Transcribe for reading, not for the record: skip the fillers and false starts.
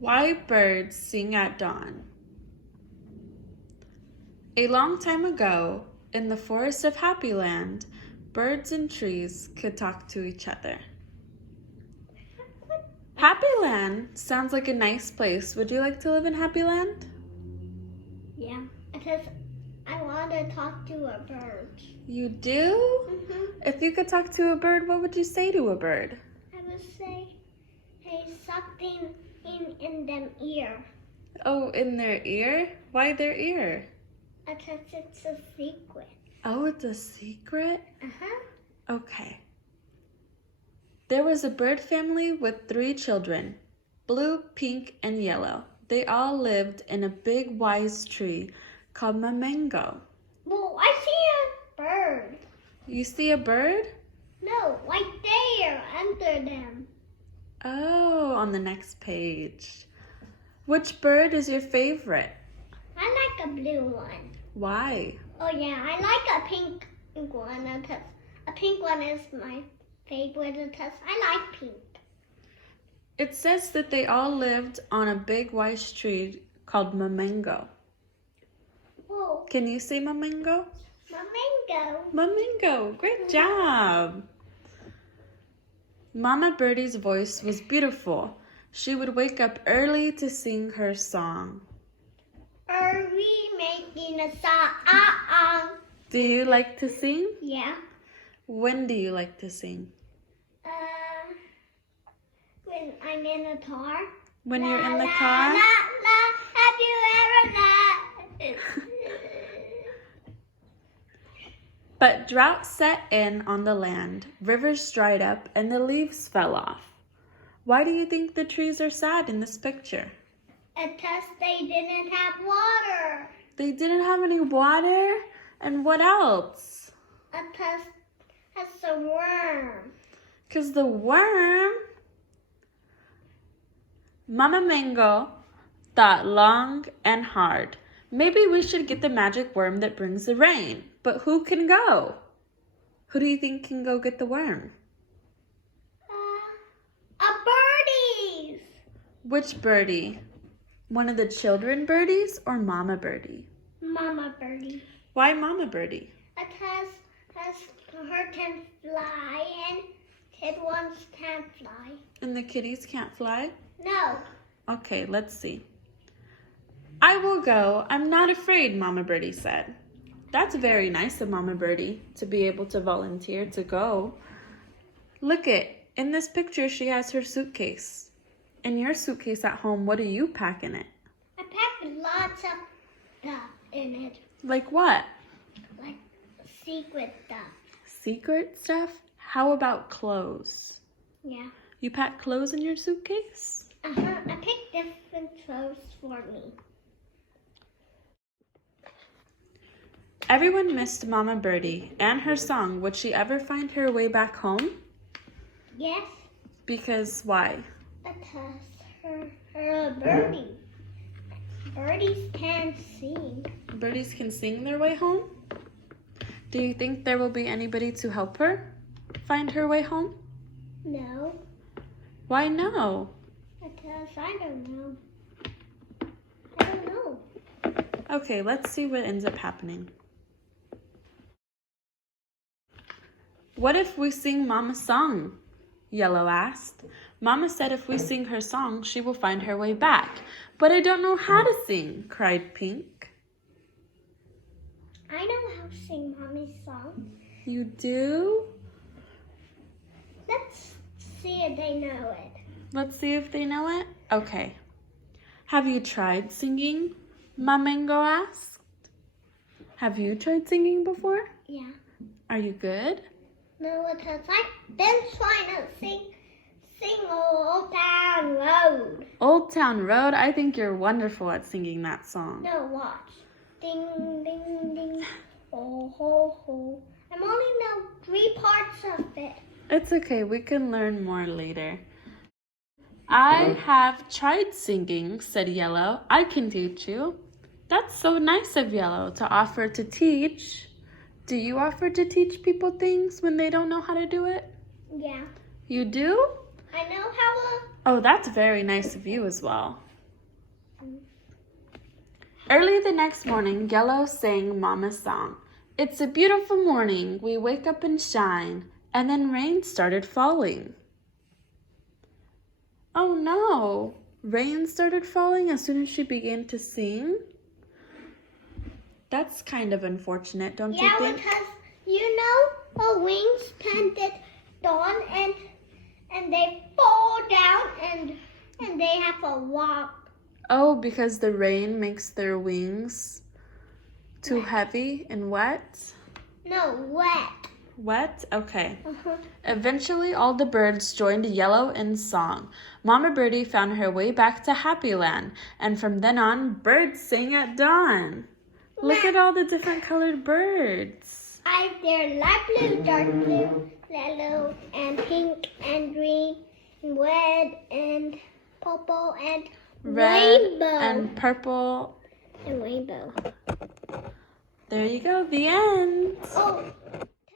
Why birds sing at dawn. A long time ago, in the forest of Happy Land, birds and trees could talk to each other. Happy Land sounds like a nice place. Would you like to live in Happy Land? Yeah, because I want to talk to a bird. You do? Mm-hmm. If you could talk to a bird, what would you say to a bird? I would say, hey, something in them ear. Oh, in their ear? Why their ear? Because it's a secret. Oh, it's a secret? Uh-huh. Okay. There was a bird family with 3 children, blue, pink, and yellow. They all lived in a big wise tree called Mamango. Well, I see a bird. You see a bird? No, right there, under them. Oh, on the next page. Which bird is your favorite? I like a blue one. Why? Oh yeah, I like a pink one because a pink one is my favorite because I like pink. It says that they all lived on a big wise tree called Mamango. Whoa. Can you say Mamango? Mamango. Mamango, great job. Mama Birdie's voice was beautiful. She would wake up early to sing her song. Are we making a song? Do you like to sing? Yeah. When do you like to sing? When I'm in a car. When you're in the La, car? la, la, have you ever la? But drought set in on the land, rivers dried up, and the leaves fell off. Why do you think the trees are sad in this picture? Because they didn't have water. They didn't have any water? And what else? Because that's a worm. Because the worm... Mama Mango thought long and hard. Maybe we should get the magic worm that brings the rain. But who can go? Who do you think can go get the worm? Birdies. Which birdie? One of the children birdies or Mama Birdie? Mama birdie. Why Mama Birdie? Because her can fly and kid ones can't fly. And the kitties can't fly? No. Okay, let's see. I will go. I'm not afraid, Mama Birdie said. That's very nice of Mama Birdie to be able to volunteer to go. Look in this picture, she has her suitcase. In your suitcase at home, what do you pack in it? I packed lots of stuff in it. Like what? Like secret stuff. Secret stuff? How about clothes? Yeah. You pack clothes in your suitcase? Uh-huh. I picked different clothes for me. Everyone missed Mama Birdie and her song. Would she ever find her way back home? Yes. Because why? Because her a birdie. Birdies can sing. Birdies can sing their way home? Do you think there will be anybody to help her find her way home? No. Why no? Because I don't know. I don't know. Okay, let's see what ends up happening. What if we sing Mama's song? Yellow asked. Mama said if we sing her song, she will find her way back. But I don't know how to sing, cried Pink. I know how to sing Mommy's song. You do? Let's see if they know it. Let's see if they know it. Okay. Have you tried singing? Mamango asked. Have you tried singing before? Yeah. Are you good? No, because I've been trying to sing Old Town Road. Old Town Road? I think you're wonderful at singing that song. No, watch. Ding, ding, ding. Ho, ho, ho. I only know 3 parts of it. It's okay. We can learn more later. I have tried singing, said Yellow. I can teach you. That's so nice of Yellow to offer to teach. Do you offer to teach people things when they don't know how to do it? Yeah. You do? I know how to... Oh, that's very nice of you as well. Early the next morning, Yellow sang Mama's song. It's a beautiful morning. We wake up and shine. And then rain started falling. Oh no! Rain started falling as soon as she began to sing? That's kind of unfortunate, don't you think? Yeah, because you know her wings tended down and they fall down and they have to walk. Oh, because the rain makes their wings too heavy and wet? No, wet. Wet? Okay. Uh-huh. Eventually, all the birds joined Yellow in song. Mama Birdie found her way back to Happy Land, and from then on, birds sang at dawn. Look at all the different colored birds. They're light blue, dark blue, yellow, and pink, and green, and red, and purple, and Red rainbow. and purple. And rainbow. There you go, the end. Oh,